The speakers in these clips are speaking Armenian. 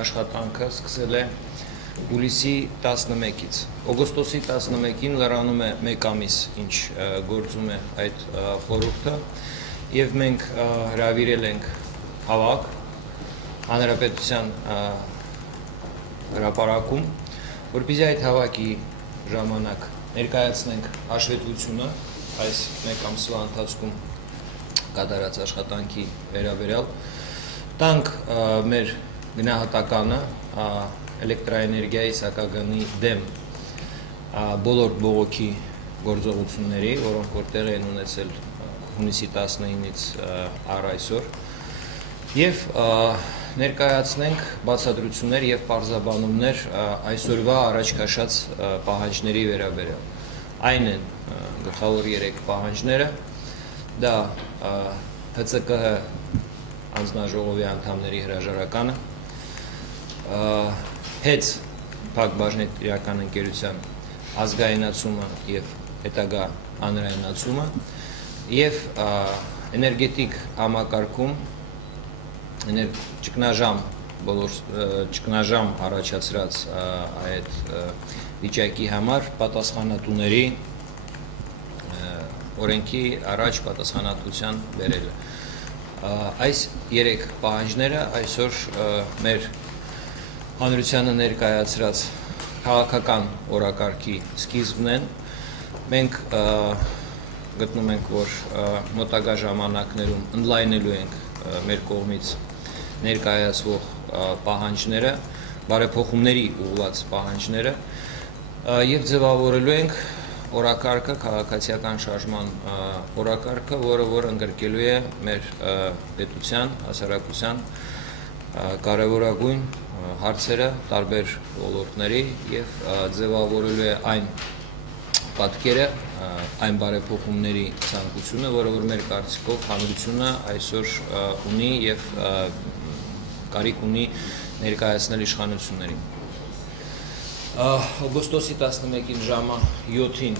աշխատանքը սկսել է հուլիսի 11-ից։ Օգոստոսի 11-ին լրանում է 1 ամիս, ինչ գործում է այդ խորհուրդը, եւ մենք հրավիրել ենք հավաք Հանրապետության հրապարակում, որպեսզի այդ հավաքի ժամանակ ներկայացնենք հաշվետվությունը այս 1 ամսվա ընթացքում կատարած աշխատանքի վերաբերյալ, տանք մեր գնահատականը էլեկտրաէներգիայի սակագնի դեմ բոլոր բողոքի գործողությունների, որոնք որ տեղի են ունեցել հունիսի 19-ից առ այսօր, եւ ներկայացնենք բացատրություններ եւ պարզաբանումներ այսօրվա առաջ քաշած պահանջների վերաբերյալ։ Այն են գլխավոր 3 պահանջները, դա ՀՑԿՀ անձնաժողովի անդամների հրաժարականը, ՀԵՑ Փակ բաժնետիրական ընկերության ազգայնացումը եւ հետագա հանրայնացումը եւ էներգետիկ համակարգում ճգնաժամ առաջացրած այդ վիճակի համար պատասխանատուների օրենքի առաջ պատասխանատվության բերելը։ Այս 3 պահանջները այսօր մեր հանրությանը ներկայացրած քաղաքական օրակարգի սկիզբն են։ Մենք գտնում ենք, որ մոտակա ժամանակներում ընդլայնելու ենք մեր կողմից ներկայացվող պահանջները, բարեփոխումների ուղղված պահանջները եւ ձևավորելու ենք օրակարգը, քաղաքացիական շարժման օրակարգը, որը ընդգրկելու է մեր պետության, հասարակության կարևորագույն հարցերը տարբեր ոլորտների եւ ձևավորելու է այն պատկերը, այն բարեփոխումների ցանկությունը, որը որ մեր կարծիքով հանրությունը այսօր ունի եւ կարիք ունի ներկայացնել իշխանություններին։ Օգոստոսի 11-ին ժամը 7-ին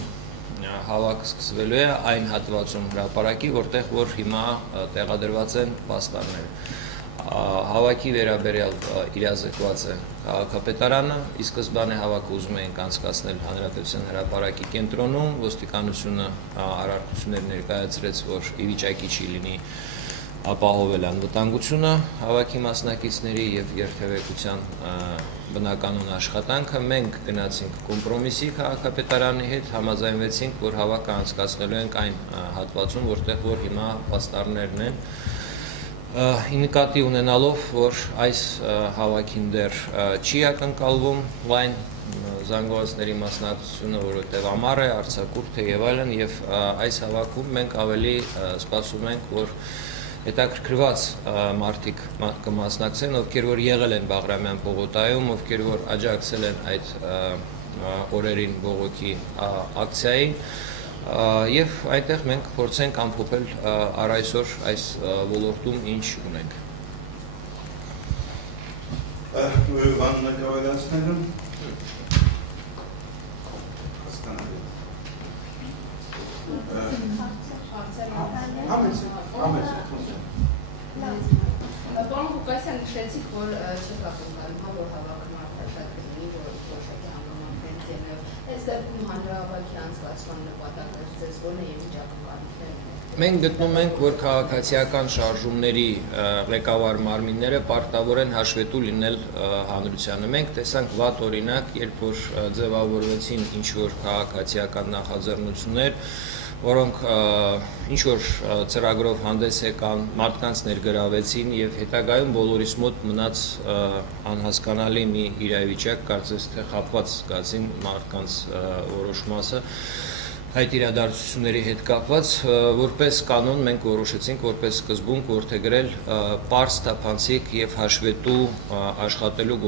հավաք սկսվելու է այն հատվածում հրապարակի, որտեղ որ հիմա տեղադրված են պաստառները։ Հավաքի վերաբերյալ իրազեկված է քաղաքապետարանը, ի սկզբանե հավաքը ուզում էինք անցկացնել Հանրապետության հրապարակի կենտրոնում, ոստիկանությունը առարկություններ ներկայացրեց, որ ի վիճակի չի լինի ապահովել անվտանգությունը հավաքի մասնակիցների եւ երթևեկության բնականոն աշխատանքը։ Մենք գնացինք կոմպրոմիսի քաղաքապետարանի հետ, համաձայնվեցինք, որ հավաքը անցկացնելու ենք այն հատվածում, որտեղ որ հիմա պաստառներն են, ի նկատի ունենալով, որ այս հավաքին դեռ չի ակնկալվում լայն զանգվածների մասնակցությունը, որովհետև ամառ է, արձակուրդ է եւ այլն, եւ այս հավաքում մենք ավելի սպասում ենք, որ հետաքրքրված մարդիկ կմասնակցեն, ովքեր որ եղել են Բաղրամյան պողոտայում, ովքեր որ աջակցել են այդ օրերին բողոքի ակցիային, եւ այնտեղ մենք փորձենք ամփոփել առ այսօր այս ոլորտում ինչ ունենք։ Պարոն Ղուկասյան, նշեցիք, որ չեք ակնկալում, որ հավաքն արդյունավետ կլինի, որ որոշակի համեմատենք ելնելով։ Այս դեպքում հանրահավաքի անցկացման նպատակը ձեզ ո՞րն է եւ ինչ ակնկալիքներ ունեք։ Մենք գտնում ենք, որ քաղաքացիական շարժումների ղեկավար մարմինները պարտավոր են հաշվետու լինել հանրությանը։ Մենք տեսանք վատ օրինակ, երբ որ ձևավորվեցին ինչ-որ քաղաքացիական նախաձեռնություններ, որոնք ինչ-որ ծրագրով հանդես եկան, մարդկանց ներգրավեցին եւ հետագայում բոլորիս մոտ մնաց անհասկանալի մի իրավիճակ, կարծես թե խաբված զգացին մարդկանց որոշ մասը այդ իրադարձությունների հետ կապված, որպես կանոն մենք որոշեցինք որպես սկզբունք որդեգրել պարզ, թափանցիկ եւ հաշվետու աշխատելու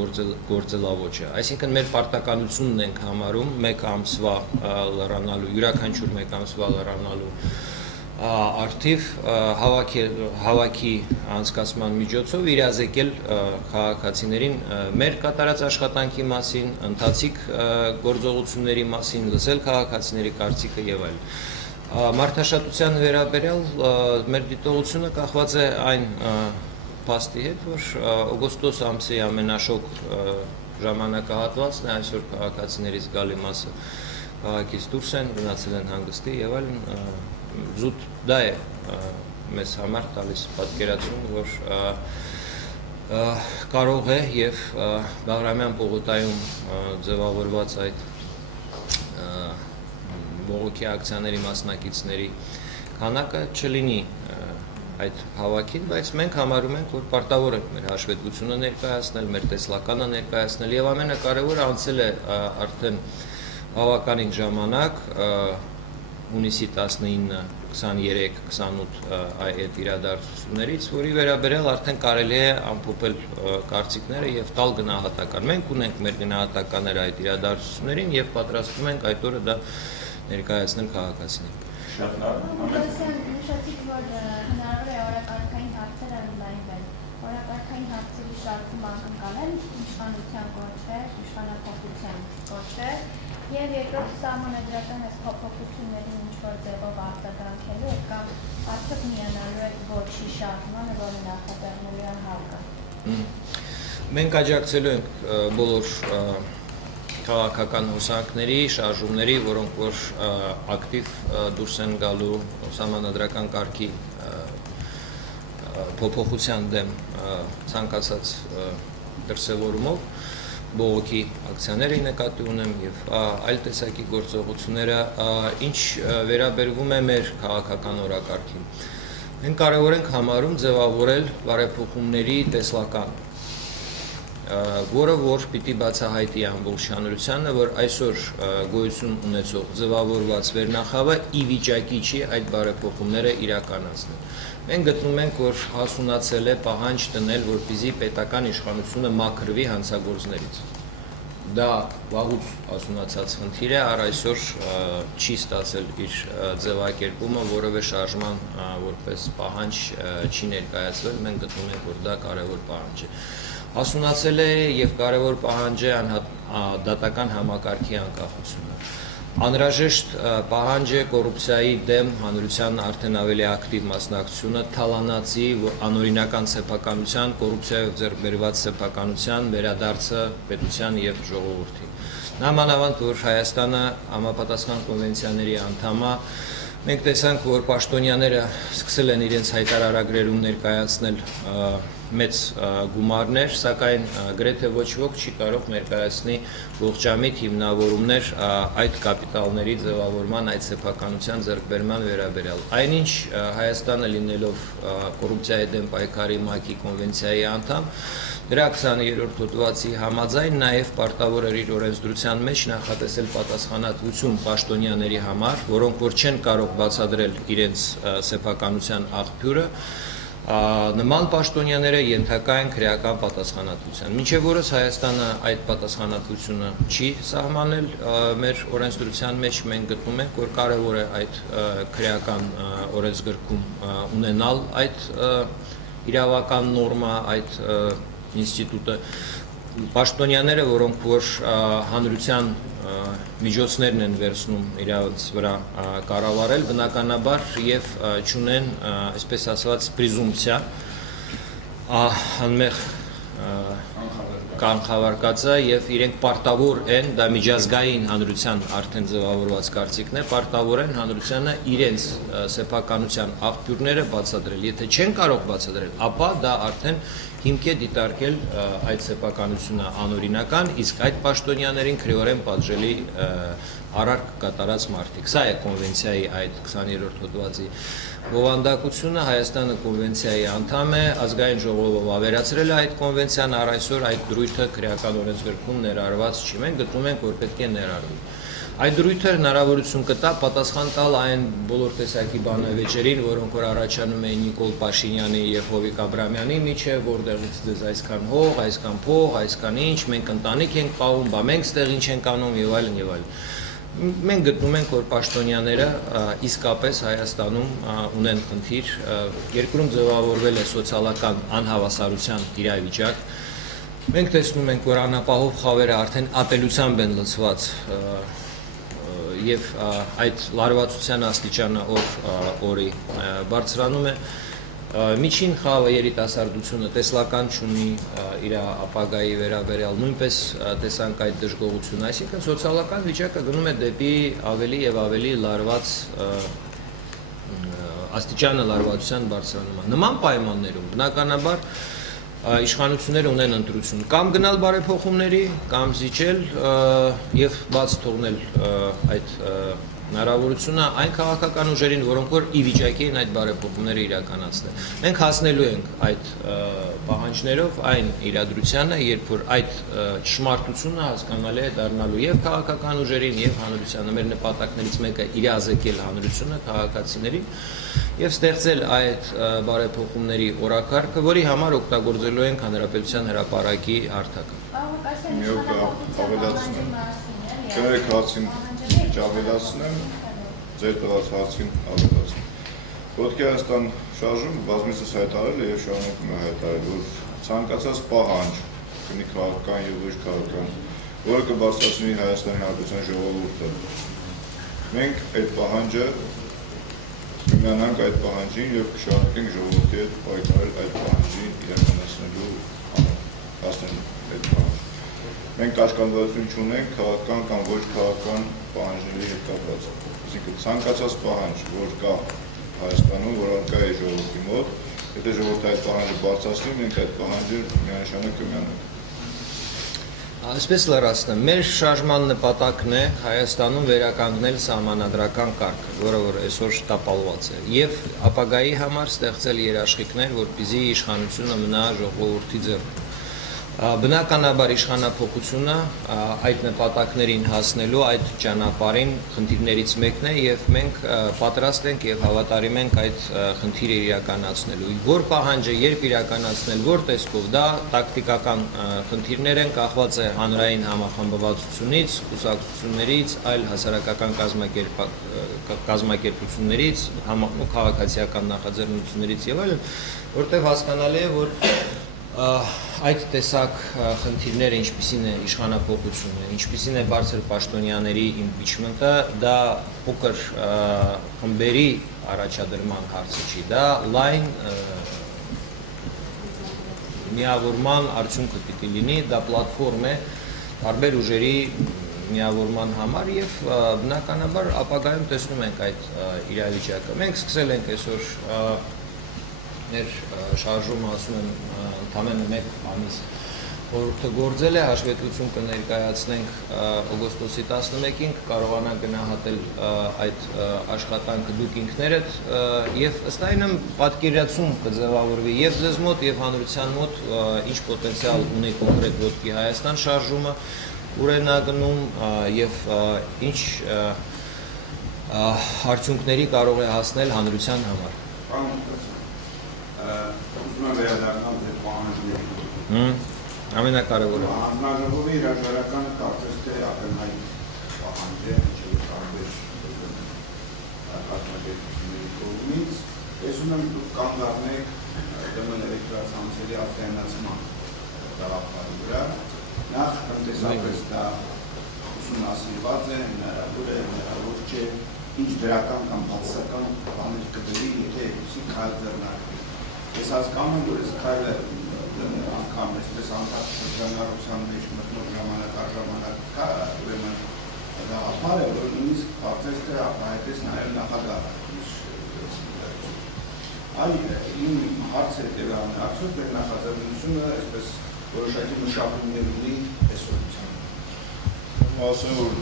գործելավոճը։ Այսինքն մեր պարտականությունն ենք համարում 1 ամսվա լրանալու, յուրաքանչյուր 1 ամսվա լրանալու արդիվ հավաքի անցկացման միջոցով իրազեկել քաղաքացիներին մեր կատարած աշխատանքի մասին, ընթացիկ գործողությունների մասին, լսել քաղաքացիների կարծիքը եւ այլն։ Մարդաշատության վերաբերյալ մեր դիտողությունը կախված է այն փաստի հետ, որ օգոստոս ամսի ամենաշոգ ժամանակահատվածն է, այսօր քաղաքացիներից գալի մասը քաղաքից դուրս են, գնացել են հանգստի եւ այլն, զուտ դա է մեզ համար տալիս պատկերացում, որ կարող է եւ Բաղրամյան պողոտայում ձևավորված այդ բողոքի ակցիաների մասնակիցների քանակը չլինի այդ հավաքին, բայց մենք համարում ենք, որ պարտավոր ենք մեր հաշվետվությունը ներկայացնել, մեր տեսլականը ներկայացնել եւ ամենակարևորը անցել է արդեն բավականին ժամանակ հունիսի 19, 23, 28 այդ իրադարձություններից, որի վերաբերյալ արդեն կարելի է ամփոփել կարծիքները եւ տալ գնահատական։ Մենք ունենք մեր գնահատականները այդ իրադարձություններին եւ պատրաստվում ենք այդ օրը դա ներկայացնել քաղաքացիներին։ Շատ լավ։ Նշեցիք, որ հնարավոր է օրակարգային հարցեր ընդլայնվել։ Օրակարգային հարցերի շարքում ակնկալել իշխանության կոչվեր, իշխանափոխության կոչվեր եւ երկրորդ սահմանադրական այս փոփոխություններին ինչ-որ ձևով արտադրանքելու կամ արդյոք միանալու եք ոչի շարժմանը, որը նախաձեռնելու է ՀԱԿ-ը։ Մենք աջակցելու ենք բոլոր քաղաքական հոսանքների, շարժումների, որոնք որ ակտիվ դուրս են գալու սահմանադրական կարգի փոփոխության դեմ ցանկացած դրսևորումով, բողոքի ակցիաների նկատի ունեմ եւ այլ տեսակի գործողությունները, ինչ վերաբերվում է մեր քաղաքական օրակարգին։ Մենք կարևոր ենք համարում ձևավորել բարեփոխումների տեսլական, որը որ պիտի բացահայտի ամբողջ հանրությանը, որ այսօր գոյություն ունեցող ձևավորված վերնախավը ի վիճակի չի այդ բարեփոխումները իրականացնել։ Մենք գտնում ենք, որ հասունացել է պահանջ դնել, որպեսզի պետական իշխանությունը մաքրվի հանցագործներից։ Դա վաղուց հասունացած խնդիր է, առ այսօր չի ստացել իր ձևակերպումը, որևէ շարժման որպես պահանջ չի ներկայացվել, մենք գտնում ենք, որ դա կարևոր պահանջ է։ Հասունացել է եւ կարևոր պահանջ է դատական համակարգի անկախությունը։ Անհրաժեշտ պահանջ է կոռուպցիայի դեմ հանրության արդեն ավելի ակտիվ մասնակցությունը, թալանացի անօրինական սեփականության, կոռուպցիայով ձեռք բերված սեփականության վերադարձը պետության եւ ժողովրդի։ Նամանավանդ որ Հայաստանը համապատասխան կոնվենցիաների անդամ է, մենք տեսանք, որ պաշտոնյաները սկսել են իրենց հայտարարագրերում ներկայացնել մեծ գումարներ, սակայն գրեթե ոչ ոք չի կարող ներկայացնի ողջամիտ հիմնավորումներ այդ կապիտալների ձևավորման, այդ սեփականության ձեռքբերման վերաբերյալ։ Այնինչ Հայաստանը լինելով կոռուպցիայի դեմ պայքարի ՄԱԿ-ի կոնվենցիայի անդամ, դրա 20-րդ հոդվածի համաձայն նաև պարտավոր էր իր օրենսդրության մեջ նախատեսել պատասխանատվություն պաշտոնյաների համար, որոնք որ չեն կարող բացատրել իրենց սեփականության աղբյուրը, նման պաշտոնյաները ենթակա են քրեական պատասխանատվության։ Մինչև օրս Հայաստանը այդ պատասխանատվությունը չի սահմանել մեր օրենսդրության մեջ, մենք գտնում ենք, որ կարևոր է այդ քրեական օրենսգրքում ունենալ այդ իրավական նորմա, այդ ինստիտուտը։ Պաշտոնյաները, որոնք որ հանրության միջոցներն են վերցնում իրենց վրա կառավարել, բնականաբար եւ չունեն, այսպես ասած, պրեզումպցիա անմեղ կանխավարկածը եւ իրենք պարտավոր են, դա միջազգային հանրության արդեն ձևավորված կարծիքն է, պարտավոր են հանրությանը իրենց սեփականության աղբյուրները բացատրել։ Եթե չեն կարող բացատրել, ապա դա արդեն հիմք է դիտարկել այդ սեփականությունը անօրինական, իսկ այդ պաշտոնյաներին քրեորեն պատժելի արարք կատարած մարդիկ։ Սա է կոնվենցիայի այդ 20-րդ հոդվածի բովանդակությունը, Հայաստանը կոնվենցիայի անդամ է, ազգային ժողովը ավերացրել է այդ կոնվենցիան, առ այսօր այդ դրույթը քրեական օրենսգրքում ներառված չի, մենք գտնում ենք, որ պետք է ներառվի։ Այդ դրույթը հնարավորություն կտա պատասխան տալ այն բոլոր տեսակի բանավեճերին, որոնք որ առաջանում էին Նիկոլ Փաշինյանի եւ Հովիկ Աբրամյանի միջեւ, որտեղից դες այսքան հող, այսքան փող, այսքան ինչ, մենք ընտանիք ենք պահում, բա մենք ստեղ ինչ ենք անում եւ այլն եւ այլն։ Մենք գտնում ենք, որ պաշտոնյաները իսկապես Հայաստանում ունեն խնդիր, երկրում ձևավորվել է սոցիալական անհավասարության իրավիճակ։ Մենք տեսնում ենք, որ անապահով խավերը արդեն ատելությամբ են լցված եւ այդ լարվածության աստիճանը օր օրի բարձրանում է, Միջին խավը երիտասարդությունը տեսլական չունի իր ապագայի վերաբերյալ նույնպես տեսանք այդ դժգոհությունը, այսինքն սոցիալական վիճակը գնում է դեպի ավելի եւ ավելի լարված աստիճանը լարվածության բարձրանման։ Նման պայմաններում բնականաբար իշխանությունները ունեն ընտրություն կամ գնալ բարեփոխումների, կամ զիջել եւ բաց թողնել այդ հնարավորությունը այն քաղաքական ուժերին, որոնք որ ի վիճակի են այդ բարեփոխումները իրականացնել։ Մենք հասնելու ենք այդ պահանջներով այն իրադրությանը, երբ որ այդ ճշմարտությունը հասկանալի է դառնալու եւ քաղաքական ուժերին եւ հանրությանը։ Մեր նպատակներից մեկը իրազեկել հանրությունը, քաղաքացիներին եւ ստեղծել այդ բարեփոխումների օրակարգը, որի համար օգտագործելու ենք հանրապետության հրապարակի հարթակը։ Կներեք հարցին ճավելացնեմ, ձեր տված հարցին ավելացնեմ։ Ոտքի Հայաստան շարժում բազմիցս հայտարարել է եւ շարունակում է հայտարարել, որ ցանկացած պահանջ, կնի քաղաքական եւ ոչ քաղաքական, որը կբարձրացնի Հայաստանի Հանրապետության ժողովուրդը, մենք այդ պահանջը կմիանանք այդ պահանջին եւ կշարունակենք ժողովրդի հետ պայքարել այդ պահանջին իրականացնելու համար, հասնելու այդ պահանջ։ Մենք կաշկանդվածություն չունենք քաղաքական կամ ոչ քաղաքական պահանջների հետ կապված։ Այսինքն ցանկացած պահանջ, որ կա Հայաստանում, որ արկա է ժողովրդի մոտ, եթե ժողովուրդը այդ պահանջը բարձրացնի, մենք այդ պահանջը միանշանակ կմիանանք։ Այսպես լրացնեմ, մեր շարժման նպատակն է Հայաստանում վերականգնել սահմանադրական կարգը, որը որ այսօր շտապալված է, եւ ապագայի համար ստեղծել երաշխիքներ, որպեսզի իշխանությունը մնա ժողովրդի ձեռքում։ Բնականաբար իշխանափոխությունը այդ նպատակներին հասնելու այդ ճանապարհին խնդիրներից մեկն է եւ մենք պատրաստ ենք եւ հավատարիմ ենք այդ խնդիրը իրականացնելու։ Որ պահանջը երբ իրականացնել, որ տեսքով, դա տակտիկական խնդիրներ են, կախված է հանրային համախմբվածությունից, կուսակցություններից, այլ հասարակական կազմակերպություններից, քաղաքացիական նախաձեռնություններից եւ այլն, որտեղ հասկանալի է, որ այդ տեսակ խնդիրները, ինչպիսին է իշխանափոխությունը, ինչպիսին է բարձր պաշտոնյաների իմպիչմենտը, դա փոքր խմբերի առաջադրման հարցը չի, դա լայն միավորման արդյունքը պիտի լինի, դա պլատֆորմ է տարբեր ուժերի միավորման համար եւ բնականաբար ապագայում տեսնում ենք այդ իրավիճակը։ Մենք սկսել ենք այսօր մեր շարժումը, ասում եմ, ընդամենը մեկ ամիս գործել է, հաշվետվություն կներկայացնենք օգոստոսի 11-ին, կարողանանք գնահատել այդ աշխատանքը դուք ինքներդ եւ ըստ այնմ պատկերացում կձևավորվի եւ ձեզ մոտ եւ հանրության մոտ ինչ պոտենցիալ ունի կոնկրետ Ոտքի Հայաստան շարժումը, ուր է նա գնում եւ ինչ արդյունքների կարող է հասնել հանրության համար։ Ուզում եմ վերադառնալ ձեր պահանջներին։ Ամենակարևորը։ Հանձնաժողովի հրաժարականը կարծես թե ակնհայտ պահանջ է միջև տարբեր կազմակերպությունների կողմից։ Տեսնում եմ դուք կանգ առնեք ԴՄ էլեկտրացանցերի արտահայտման գաղափարի վրա։ Նախ տնտեսապես դա ուսումնասիրված է, հնարավոր է, հնարավոր չէ, ինչ դրական կամ բացասական բաներ կդրի, եթե այդպիսի քայլ ձեռնարկվի։ Ես հասկանում եմ, որ այս քայլը անգամ այսպես անդադար շրջանառության մեջ մտնող ժամանակ առ ժամանակ կա, ուրեմն գաղափար է, որ նույնիսկ կարծես թե արտահայտեց նաև նախագահը։ Այ իմ հարցը հետևյալն է, արդյոք մեր նախաձեռնությունը այսպես որոշակի մշակումներ ունի այսօրության։ Ասեմ, որ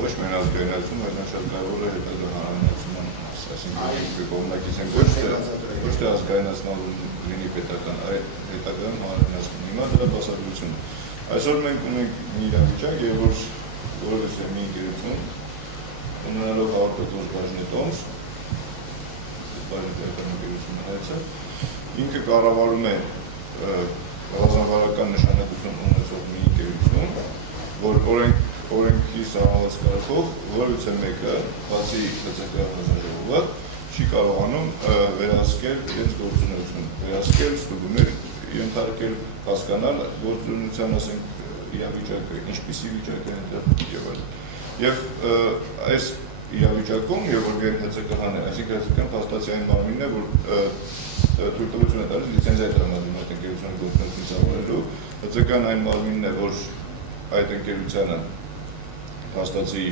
ոչ մեր ազգայնացում, այլ շատ կարևոր է հետագա հանրայնացման, այսինքն կողմնակից են ոչ թե ազգայնացման լինի պետական, այլ հետագայում հանրայնացման։ Հիմա դրա բացատրությունը։ Այսօր մենք ունենք մի իրավիճակ, եւ որ որևէ մի ընկերություն ունենալով 100% բաժնետոմս, բաժնետական ընկերությունը հայցը, ինքը կառավարում է ռազմավարական նշանակություն ունեցող մի ընկերություն, որ օրենքի սահմանված կարգով որևէ մեկը, բացի ԼՑԿ հանձնաժողովը, չի կարողանում վերահսկել իրենց գործունեությունը, վերահսկել, ստուգումներ ենթարկել, հասկանալ գործունեության, ասենք, իրավիճակը, ինչպիսի վիճակ է այնտեղ եւ այլն։ Եվ այս իրավիճակում եւ որ գեն ՀՑԿ-ն է, այսինքն ՀՑԿ-ն փաստացի այն մարմինն է, որ թույլտվություն է տալիս լիցենզիա տրամադրում այդ ընկերությունը գործունեություն ծավալելու, ՀՑԿ-ն այն մարմինն է, որ այդ ընկերությանը փաստացի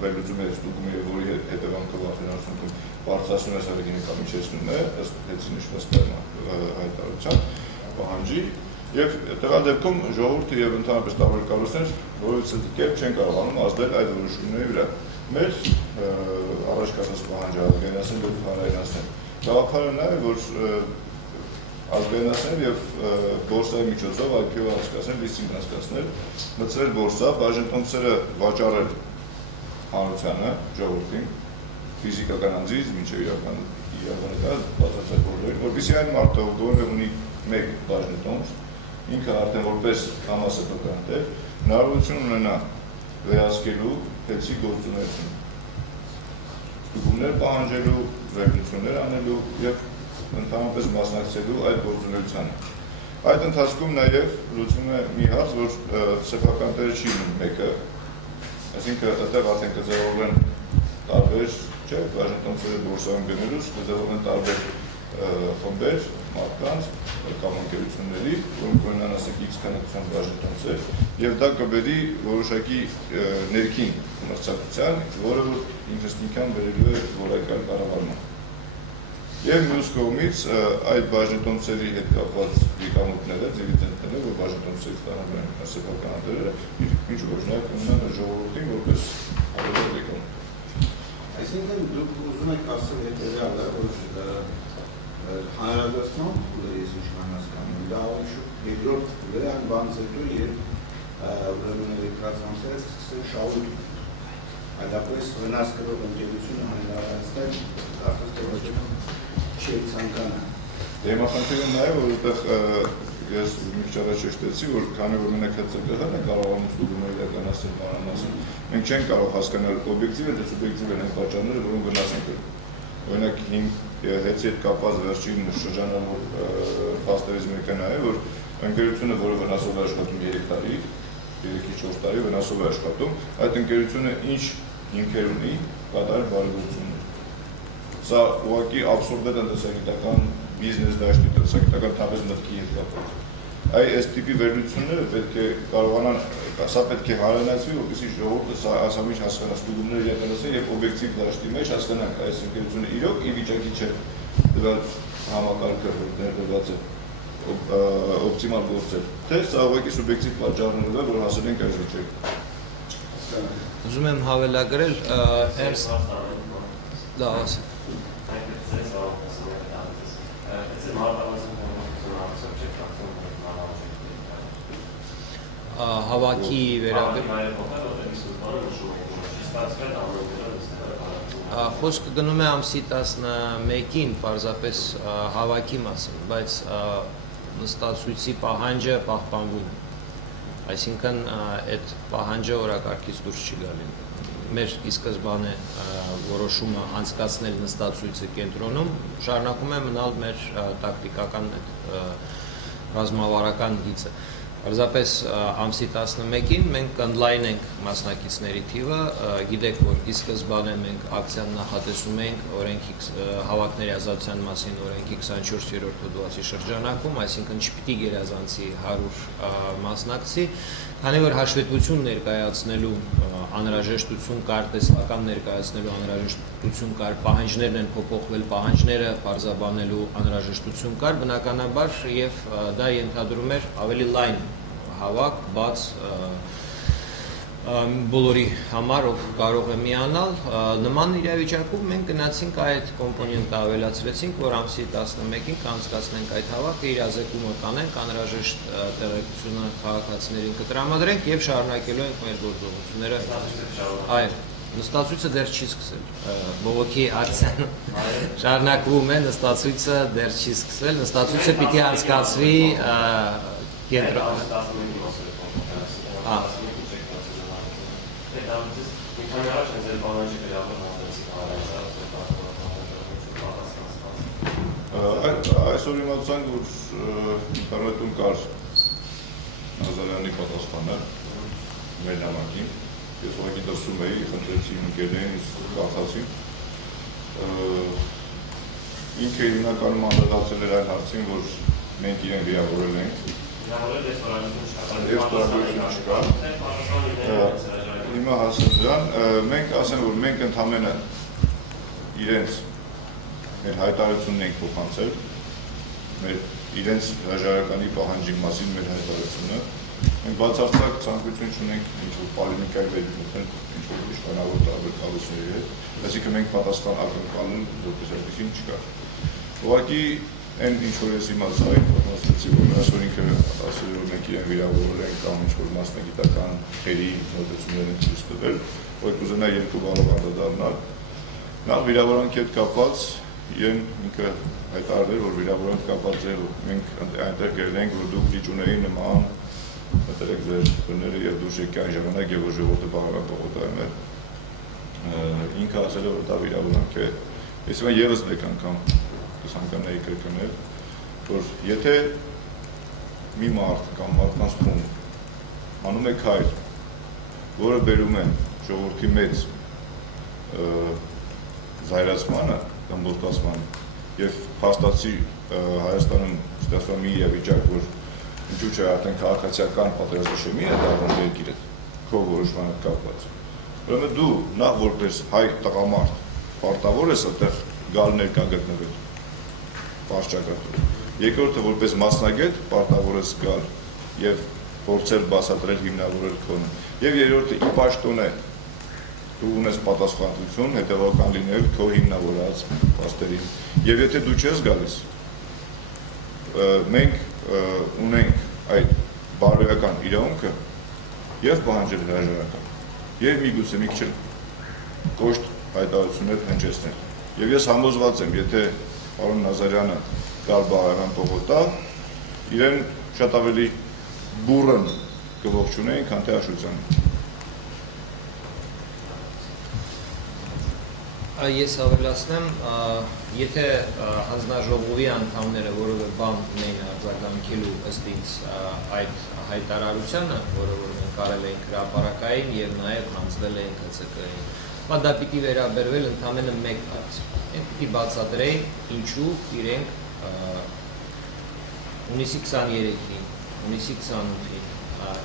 վերլուծում է ստուգում եւ որի հետևանքով արդյունքում բարձրացնում է սարքինի կամիջեցնում է ըստ հետի նշված հայտարարության պահանջի եւ տվյալ դեպքում ժողովուրդը եւ ընդհանրապես տարբեր կառույցներ որից կերպ չեն կարողանում ազդել այդ որոշումների վրա։ Մեր առաջ կասած պահանջը ազգայնացնել եւ հանրայնացնել։ Գաղափարը նա է, որ ազգայնացնել եւ բորսայի միջոցով IPO անցկացնել, լիստինգ անցկացնել, մտցրել բորսա, բաժանտոմսերը վաճառել հանրությանը, ժողովրդին, ֆիզիկական անձից մինչեւ իրականական բացարձակ բոլորին, որովհետեւ այն մարդը, ով ունի մեկ բաժանտոմս, ինքը արդեն որպես համասեփական է, հնարավորություն ունենա վերահսկելու հետի գործունեություն, ստուգումներ պահանջելու, վերլուծություններ անելու եւ ընդհանրապես մասնակցելու այդ գործունեությանը։ Այդ ընթացքում նաեւ լուծվում է մի հարց, որ սեփական տեղը չի մեկը, այսինքն այդտեղ արդեն կձևավորվեն տարբեր, չէ, բաժանտոմսերը բորսայում գնելուց կձևավորվեն տարբեր խմբեր, մարդկանց, կամ ընկերությունների, որոնք ունենան ասենք X քանակությամբ բաժանտոմսեր, եւ դա կբերի որոշակի ներքին մրցակցության, որը որ ինքնին բերելու է որակյալ կառավարման։ Եվ մյուս կողմից այդ բաժանտոմսերի հետ կապված եկամուտները, դիվիդենդները, որ բաժանտոմսերից ստանում են սեփականատերերը, ինչ օրինակ ունենան ժողովրդին որպես հավելող եկամուտ։ Այսինքն դուք ուզում եք ասել հետեւյալը, որ հանրազգացման փուլը ես ինչքան հասկանում, դա ավելի շուտ երկրորդ փուլը այն բանից հետո, երբ ուրեմն էլեկտրացանցերը սկսեն շահույթ այլապես վնաս կրող ընկերությունը հանրայնացնել արդեն տեղեկատվություն չի ցանկանա։ Դեմախնդիրը նա է, որ այդտեղ ես մի քիչ առաջ շեշտեցի, որ քանի որ մենակ ՀՑԿ-ն է կարողանում ստուգումներ իրականացնել մանրամասն, մենք չենք կարող հասկանալ օբյեկտիվ թե սուբյեկտիվ են այն պատճառները, որոնք վնաս են կրում։ Օրինակ հետ հետ կապված վերջին շրջանավոր փաստերից մեկը նա է, որ ընկերությունը, որը վնասով է աշխատում 3 տարի, 3-4 տարի վնասով է աշխատում, այդ ընկերությունը ինչ հիմքեր ունի կատարել բարեգործություններ։ Սա ուղղակի աբսուրդ է տնտեսագիտական բիզնես դաշտի տնտեսագիտական թափից մտքի հետ կապված։ Այս տիպի վերլուծությունները պետք է կարողանան, սա պետք է հանրայնացվի, որպեսզի ժողովուրդը ասամիջ հասկանա ստուգումներ իրականացնել եւ օբյեկտիվ դաշտի մեջ հասկանանք այս ընկերությունը իրոք ի վիճակի չէ դրալ համակարգը ներդրված է օպտիմալ գործել։ Թե սա ուղղակի սուբյեկտիվ պատճառներով է, որ հասել ենք այս վիճակի։ Ուզում եմ հավելագրել հավաքի խոսքը գնում է ամսի 11-ին պարզապես հավաքի մասին, բայց նստացույցի պահանջը պահպանվում է, այսինքն այդ պահանջը օրակարգից դուրս չի գալի։ Մեր ի սկզբանե որոշումը անցկացնել նստացույցը կենտրոնում շարունակում է մնալ մեր տակտիկական ռազմավարական գիծը։ Պարզապես ամսի 11-ին մենք կընդլայնենք մասնակիցների թիվը, գիտեք, որ ի սկզբանե մենք ակցիան նախատեսում էինք օրենքի հավաքների ազատության մասին օրենքի 24-րդ հոդվածի շրջանակում, այսինքն չպիտի գերազանցի 100 մասնակցի, քանի որ հաշվետվություն ներկայացնելու անհրաժեշտություն կար, տեսլական ներկայացնելու անհրաժեշտություն կար, պահանջներն են փոփոխվել, պահանջները պարզաբանելու անհրաժեշտություն կար, բնականաբար եւ դա ենթադրում էր ավելի լայն հավաք, բաց բոլորի համար, ով կարող է միանալ, նման իրավիճակում մենք գնացինք այդ կոմպոնենտը ավելացրեցինք, որ ամսի 11-ին կանցկացնենք այդ հավաքը, իրազեկումը կանենք, անհրաժեշտ տեղեկությունը քաղաքացիներին կտրամադրենք եւ շարունակելու ենք մեր գործողությունները։ Այո, նստացույցը դեռ չի սկսել։ Բողոքի ակցիան շարունակվում է, նստացույցը դեռ չի սկսել, նստացույցը պիտի անցկացվի կենտրոնում։ Այսօր իմացանք, որ ինտերնետում կար Նազարյանի պատասխանը մեր նամակին, ես ուղղակի դրսում էի, խնդրեցի ընկերներին, կարծացի։ Ինքը հիմնականում անդրադարձել էր այն հարցին, որ մենք իրեն վիրավորել ենք։ Դեսպորագրություն չկա։ Հիմա հասել դրան, մենք ասեմ, որ մենք ընդամենը իրենց մեր հայտարարությունն ենք փոխանցել, մեր իրենց հրաժարականի պահանջի մասին մեր հայտարարությունը, մենք բացարձակ ցանկություն չունենք ինչ-որ պոլեմիկայի վեր մտնել ինչ-որ իշխանավոր տարբեր կառույցների հետ, այսինքն մենք պատասխան ակնկալում, որպես այդպեսին չկա։ Ուղղակի այն ինչ-որ ես իմացա, ասացի, որ այսօր ինքը ասել որ մենք իրեն վիրավորել ենք կամ ինչ-որ մասնագիտական խերի մոտեցումներ են ցույց տվել, որ կուզենա երկու բանով անդրադառնալ։ Նախ վիրավորանքի հետ կապված իրեն ինքը հայտարարել, որ վիրավորանք կապված է, մենք այնտեղ գրել ենք, որ դուք դիջուների նման մտերեք ձեր բները և դուք եք այն ժամանակ և որ ժողովուրդը բաղարապողոտայում է, ինքը ասել է, որ դա վիրավորանք է։ Ես հիմա ևս մեկ անգամ կցանկանայի կրկնել, որ եթե մի մարդ կամ մարդկանց խումբ անում է քայլ, որը բերում է ժողովրդի մեծ զայրացմանը կամ ոսկացմանը և փաստացի Հայաստանում ստեղծվում մի իրավիճակ, որ ինչու՞ չէ արդեն քաղաքացիական պատերազմաշեմի է դառնում երկիրը քո որոշմանը կապված։ Ուրեմն դու նախ որպես հայ տղամարդ պարտավոր ես այդտեղ գալ ներկա գտնվել վարչակարգում։ Երկրորդը որպես մասնագետ պարտավոր ես գալ և փորձել բացատրել հիմնավորել քոնը։ Եվ երրորդը ի պաշտոն է դու ունես պատասխանատվություն հետևական լինել քո հիմնավորած փաստերին։ Եվ եթե դու չես գալիս, մենք ունենք այդ բարոյական իրավունքը և պահանջել հրաժարական, և միգուցե մի քիչ կոշտ հայտարարություններ հնչեցնել։ Եվ ես համոզված եմ, եթե պարոն Նազարյանը գալ բաղարան պողոտա, իրեն շատ ավելի բուռն կողջունեին, քան թե Աշոտյանը։ Ես ավելացնեմ, եթե հանձնաժողովի անդամները որևէ բան ունեն արձագանքելու ըստ ինձ այդ հայտարարությանը, որը որ մենք արել ենք հրապարակային և նաև հանձնել ենք ՀՑԿ-ին, դա պիտի վերաբերվել ընդամենը մեկ հարց։ Մենք պիտի բացատրեին ինչու իրենք հունիսի 23-ին, հունիսի 28-ին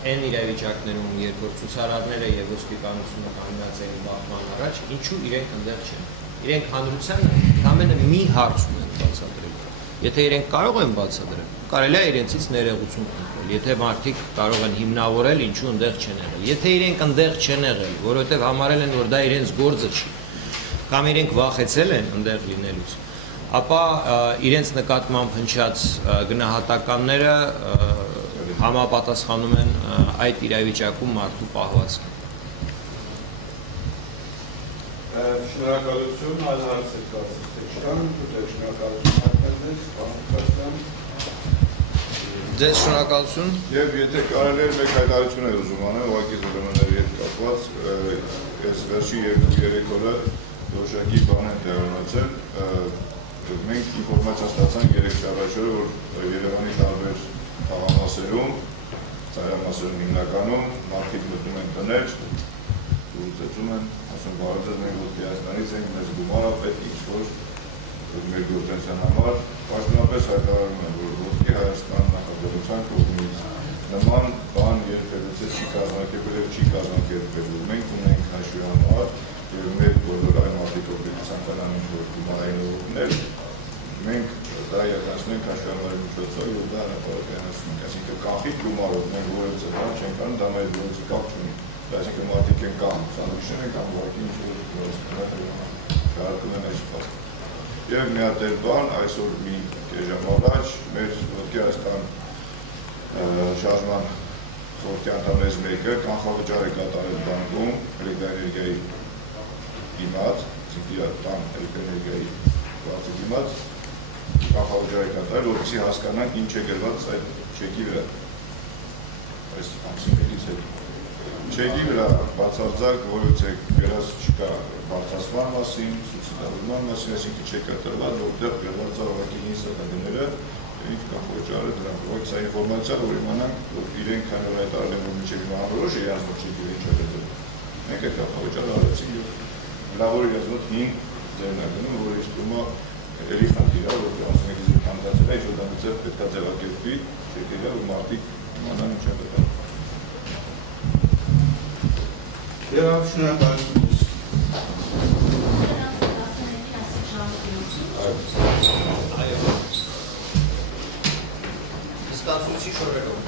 այն իրավիճակներում, երբ որ ցուցարարները և ոստիկանությունը կանգնած էին բախման առաջ, ինչու իրենք ընդեղ չեն։ Իրենք հանրությանը ընդամենը մի հարց ունեն բացատրել։ Եթե իրենք կարող են բացատրել, կարելի է իրենցից ներողություն խնդրել։ Եթե մարդիկ կարող են հիմնավորել, ինչու ընդեղ չեն եղել։ Եթե իրենք ընդեղ չեն եղել, որովհետև համարել են, որ դա իրենց գործը չի, կամ իրենք վախեցել են ընդեղ լինելուց, ապա իրենց նկատմամբ հնչած գնահատականները համապատասխանում են այդ իրավիճակում մարդու պահվածքը։ Շնորհակալություն, այլ հարցեր կարծես չկան, դուք շնորհակալություն հայտնեցիք, պարոն Ղուկասյան։ Ձեզ շնորհակալություն։ Եվ եթե կարելի է մեկ հայտարարություն է ուզում անել, ուղղակի ԶԼՄ-ների հետ կապված, այս վերջին 2-3 օրը որոշակի բան են տեղավորել։ Մենք ինֆորմացիա ստացանք 3 շաբաթ օրը, որ Երևանի տարբեր խաղամասերում, ծայրամասերում հիմնականում մարդիկ մտնում են տներ, ուղղությունում են, ասում բարոյցել մենք ոտքի Հայաստանից ենք, մեզ գումարը պետք է ինչ-որ մեր գործունեության համար, պաշտոնապես հայտարարում են, որ ոտքի Հայաստան նախագահության կողմից նման բան երբևիցե չի կազմակերպվել և չի կազմակերպվել, մենք ունենք հաշվի համար և մեր բոլոր այն մարդիկ, ովքեր ցանկանան ինչ-որ գումարային ուղղություններ, մենք դա իրականացնենք հաշվի համարի միջոցով և դա հրապարակայնացնենք, այսինքն կանխիկ գումարով մենք որևիցե բան չենք անում, դա մեր որևիցե կապ չունի, այսինքն մարդիկ են կամ սանդվիչներ են կամ ուղղակի ինչ-որ քարակում են այս փաստը։ Եվ մի հատ էլ բան, այսօր մի ժամ առաջ մեր ոտքի Հայաստան շարժման խորհրդի անդամներից մեկը կանխավճար է կատարել բանկում էլեկտրաէներգիայի դիմաց, տան էլեկտրաէներգիայի վարձի դիմաց կանխավճար է կատարել, որպեսզի հասկանանք ինչ է գրված այդ չեկի վրա, այս ամսիններից հետ։ Չեկի վրա բացարձակ որևիցե գրած չկա բարձրացման մասին, սուբսիդավորման մասին, այսինքն չեկա տրված, որտեղ գրված է ուղղակի 9 սատագները ինչ կանխավճարը դրանք։ Ուղղակի սա ինֆորմացիա, որ իմանանք, որ իրենք քանի որ հայտարարել են, որ մինչև հիմա անորոշ է իրենց մոտ չեկի ինչ է դրել։ Մենք այդ կապավճար արեցինք եւ լավոր իրաց մոտ 5 ձեռնարկում, որ իսկ ումա էլի խնդիր է, որ ասենք կանդացել է, ժողովրդի ձև պետք է ձևակերպվի, շետիլը ու մարդիկ իմանան ինչ է պետք։ Եվ շնորհակալություն։ Այո։ Ստացուցի շորերով։